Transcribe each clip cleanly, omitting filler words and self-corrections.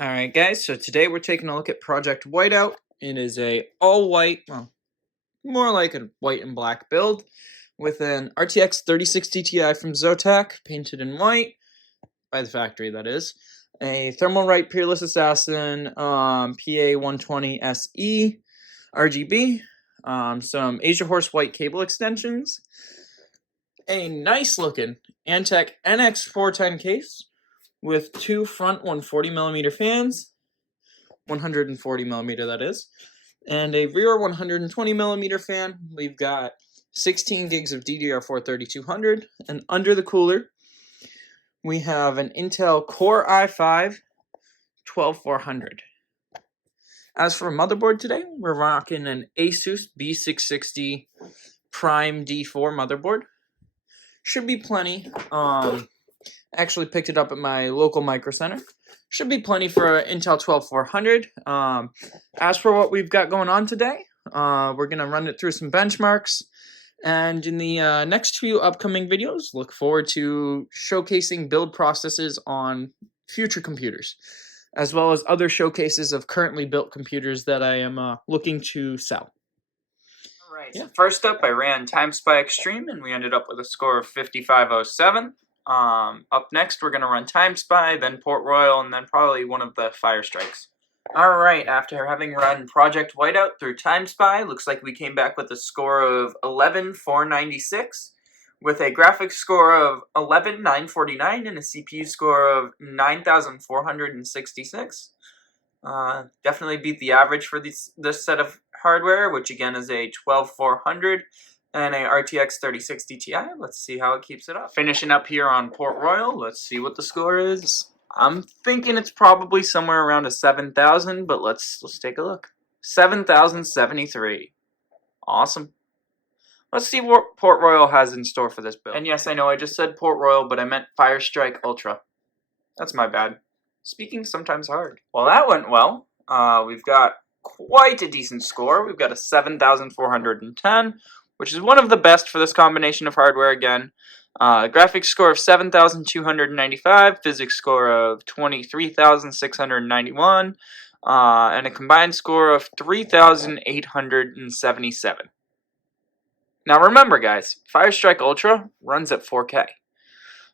Alright guys, so today we're taking a look at Project Whiteout. It is a all white, well, more like a white and black build with an RTX 3060 Ti from Zotac, painted in white, by the factory that is. A Thermalright Peerless Assassin PA120 SE RGB, some Asia Horse white cable extensions, a nice looking Antec NX410 case, with two front 140mm fans, 140mm that is, and a rear 120mm fan. We've got 16 gigs of DDR4 3200, and under the cooler, we have an Intel Core i5 12400. As for motherboard today, we're rocking an Asus B660 Prime D4 motherboard. Should be plenty. Actually picked it up at my local micro center. Should be plenty for an Intel 12400. As for what we've got going on today, we're going to run it through some benchmarks. And in the next few upcoming videos, look forward to showcasing build processes on future computers, as well as other showcases of currently built computers that I am looking to sell. Alright, so first up I ran TimeSpy Extreme and we ended up with a score of 5507. Up next we're going to run TimeSpy, then Port Royal, and then probably one of the Fire Strikes. Alright, after having run Project Whiteout through TimeSpy, looks like we came back with a score of 11496, with a graphics score of 11949 and a CPU score of 9466. Definitely beat the average for this set of hardware, which again is a 12400 and a RTX 3060 Ti. Let's see how it keeps it up. Finishing up here on Port Royal, let's see what the score is. I'm thinking it's probably somewhere around a 7,000, but let's take a look. 7,073. Awesome. Let's see what Port Royal has in store for this build. And yes, I know I just said Port Royal, but I meant Fire Strike Ultra. That's my bad. Speaking sometimes hard. Well, that went well. We've got quite a decent score. We've got a 7,410, which is one of the best for this combination of hardware again. Graphics score of 7,295, physics score of 23,691, and a combined score of 3,877. Now remember guys, Fire Strike Ultra runs at 4K.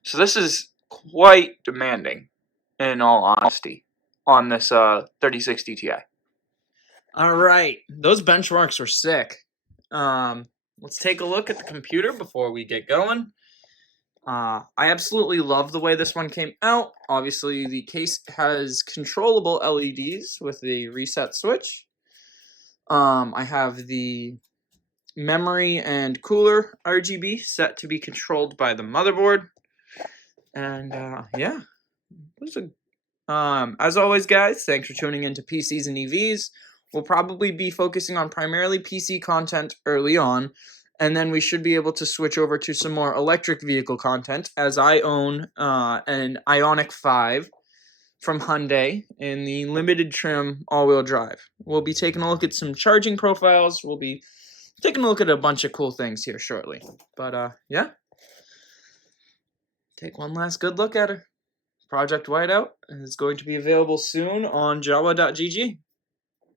So this is quite demanding, in all honesty, on this 3060 Ti. Alright, those benchmarks were sick. Let's take a look at the computer before we get going. I absolutely love the way this one came out. Obviously, the case has controllable LEDs with the reset switch. I have the memory and cooler RGB set to be controlled by the motherboard. And yeah, as always, guys, thanks for tuning in to PCs and EVs. We'll probably be focusing on primarily PC content early on, and then we should be able to switch over to some more electric vehicle content, as I own an Ioniq 5 from Hyundai in the limited trim all-wheel drive. We'll be taking a look at some charging profiles. We'll be taking a look at a bunch of cool things here shortly. But yeah, take one last good look at her. Project Whiteout is going to be available soon on Java.gg.